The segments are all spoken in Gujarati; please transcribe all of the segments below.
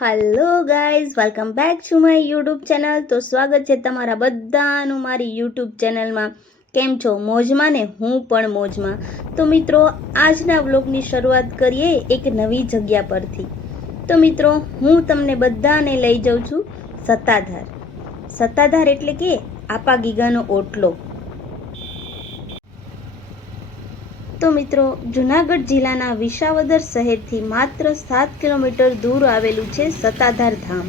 Hello guys, welcome back to my YouTube channel. તો સ્વાગત છે તમારા બધાનું મારી યુટ્યુબ ચેનલમાં. કેમ છો? મોજમાં ને? હું પણ મોજમાં. તો મિત્રો, આજના વ્લોગની શરૂઆત કરીએ એક નવી જગ્યા પરથી. તો મિત્રો, હું તમને બધાને લઈ જાઉં છું સત્તાધાર. સત્તાધાર એટલે કે આપા ગીગાનો ઓટલો. તો મિત્રો, જૂનાગઢ જિલ્લાના વિસાવદર શહેરથી માત્ર 7 કિલોમીટર દૂર આવેલું છે સત્તાધાર ધામ.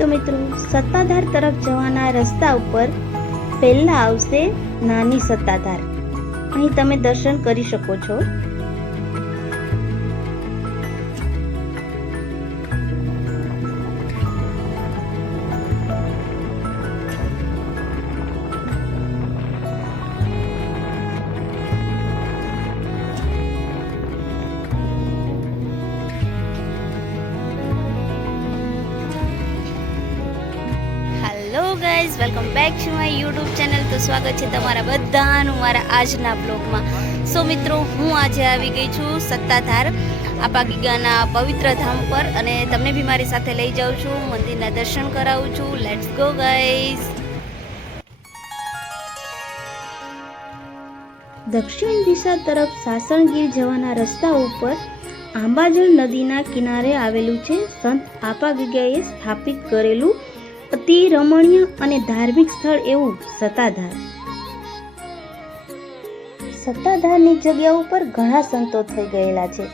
તો મિત્રો, સત્તાધાર તરફ જવાના રસ્તા ઉપર પહેલા આવશે નાની સત્તાધાર. અહીં તમે દર્શન કરી શકો છો. Hello guys, welcome back to my YouTube channel. તો સ્વાગત છે તમારા બધાનું મારા આજના બ્લોગમાં. સો મિત્રો, હું આજે આવી ગઈ છું સત્તાધાર આપા ગીગાના પવિત્ર ધામ પર, અને તમને બી મારી સાથે લઈ જાઉં છું, મંદિરના દર્શન કરાવું છું. Let's go guys. દક્ષિણ દિશા તરફ સાસણગીર જવાના રસ્તા ઉપર આંબાજળ નદીના કિનારે આવેલું છે સંત આપા ગીગાએ સ્થાપિત કરેલું અતિ રમણીય અને ધાર્મિક સ્થળ એવું સત્તાધાર. સત્તાધારની જગ્યા ઉપર ઘણા સંતો થઈ ગયેલા છે,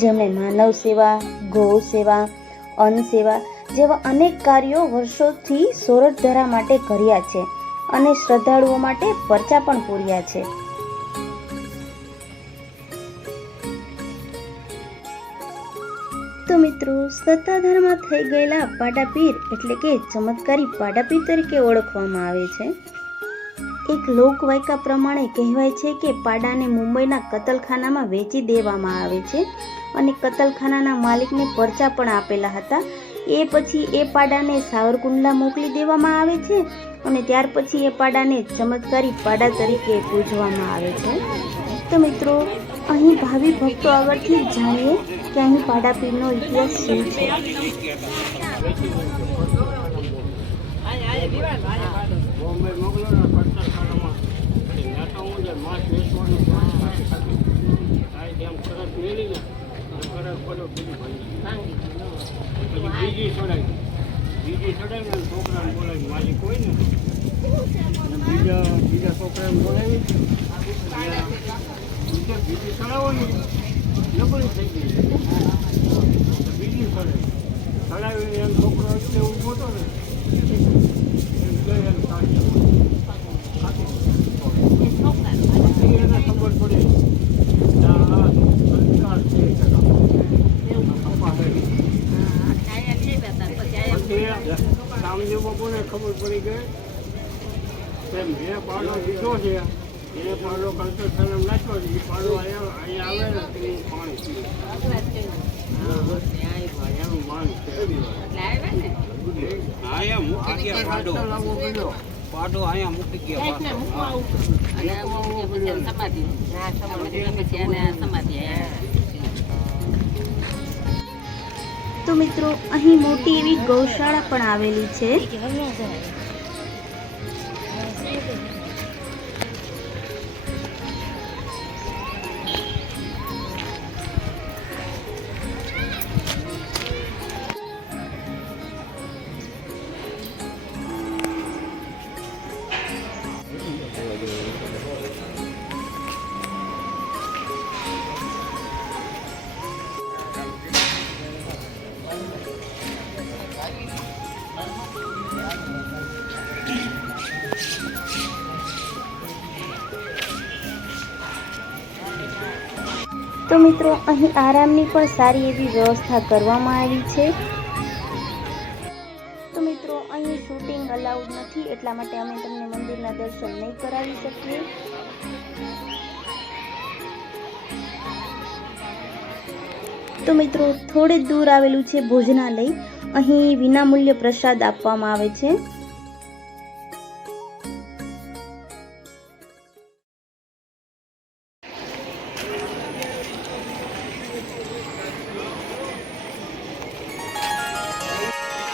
જેમણે માનવ સેવા, ગૌ સેવા, અન્ન સેવા જેવા અનેક કાર્યો વર્ષોથી સોરઠધરા માટે કર્યા છે અને શ્રદ્ધાળુઓ માટે પરચા પણ પૂર્યા છે. તો મિત્રો, સત્તાધારમાં થઈ ગયેલા પાડાપીર એટલે કે ચમત્કારી પાડાપીર તરીકે ઓળખવામાં આવે છે. એક લોકવાયકા પ્રમાણે કહેવાય છે કે પાડાને મુંબઈના કતલખાનામાં વેચી દેવામાં આવે છે અને કતલખાનાના માલિકને પરચા પણ આપેલા હતા. એ પછી એ પાડાને સાવરકુંડલા મોકલી દેવામાં આવે છે અને ત્યાર પછી એ પાડાને ચમત્કારી પાડા તરીકે પૂજવામાં આવે છે. તો મિત્રો, અહીં ભાવિ ભક્તો આગળથી જાણીએ કે અહીં પાડાપીરનો ઇતિહાસ શું છે. બીજા છોકરાને બોલાવી બીજી ચડાવવાની લગન થઈ ગઈ. બીજી ચડાવીને એમ છોકરો એવું મોટો ને એને ખબર પડી રામદેવ બાપુને ખબર પડી ગઈ કે મેં પાડો દીધો છે, એ પાડો કલ્પેશ નાખ્યો છે, એ પાડો અહીંયા આવે ને તે પાણી પીએ. એનું માન છે. પાડો અહીંયા મૂકી ગયા. તો મિત્રો, અહીં મોટી એવી ગૌશાળા પણ આવેલી છે. તો મિત્રો અહીં આરામની પણ સારી એવી વ્યવસ્થા કરવામાં આવી છે. તો મિત્રો અહીં શૂટિંગ અલાઉડ નથી, એટલા માટે અમે તમને મંદિરના દર્શન નહીં કરાવી શકીએ. તો મિત્રો થોડે દૂર આવેલું છે ભોજનાલય. અહીં વિનામૂલ્ય પ્રસાદ આપવામાં આવે છે.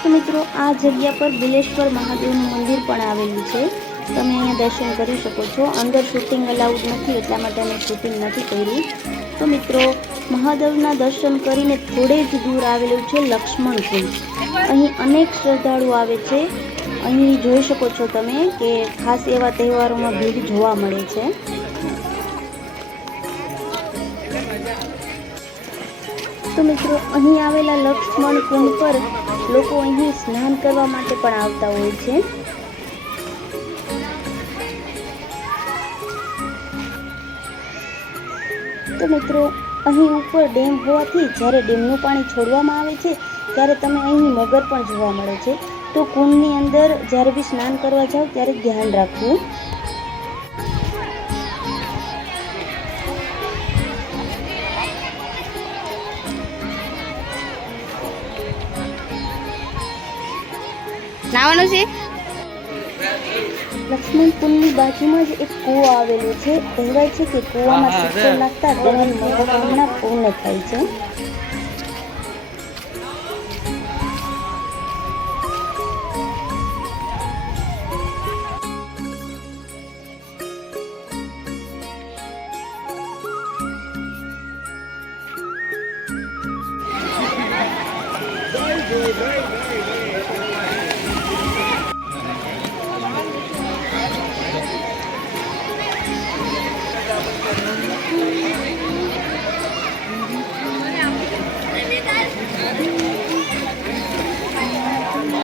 તો મિત્રો આ જગ્યા પર બિલેશ્વર મહાદેવનું મંદિર પણ આવેલું છે. તમે અહીંયા દર્શન કરી શકો છો. અંદર શૂટિંગ અલાઉડ નથી, એટલા માટે અમે શૂટિંગ નથી કર્યું. તો મિત્રો મહાદેવના દર્શન કરીને થોડે જ દૂર આવેલું છે લક્ષ્મણ કુંડ. અહીં અનેક શ્રદ્ધાળુઓ આવે છે. અહીં જોઈ શકો છો તમે કે ખાસ એવા તહેવારોમાં ભીડ જોવા મળે છે. તો મિત્રો અહીં આવેલા લક્ષ્મણ કુંડ પર લોકો અહીં સ્નાન કરવા માટે પણ આવતા હોય છે. તો મિત્રો અહીં ઉપર ડેમ હોવાથી જ્યારે ડેમનું પાણી છોડવામાં આવે છે ત્યારે તમે અહીં મગર પણ જોવા મળે છે. તો કુંડની અંદર જ્યારે બી સ્નાન કરવા જાઓ ત્યારે ધ્યાન રાખવું. નાવાનું છે. લક્ષ્મણ કુંડની બાજુમાં જ એક કૂવો આવેલો છે. કહેવાય છે કે કૂવામાં સિક્કો નાખતા તેની મનોકામના પૂર્ણ થાય છે.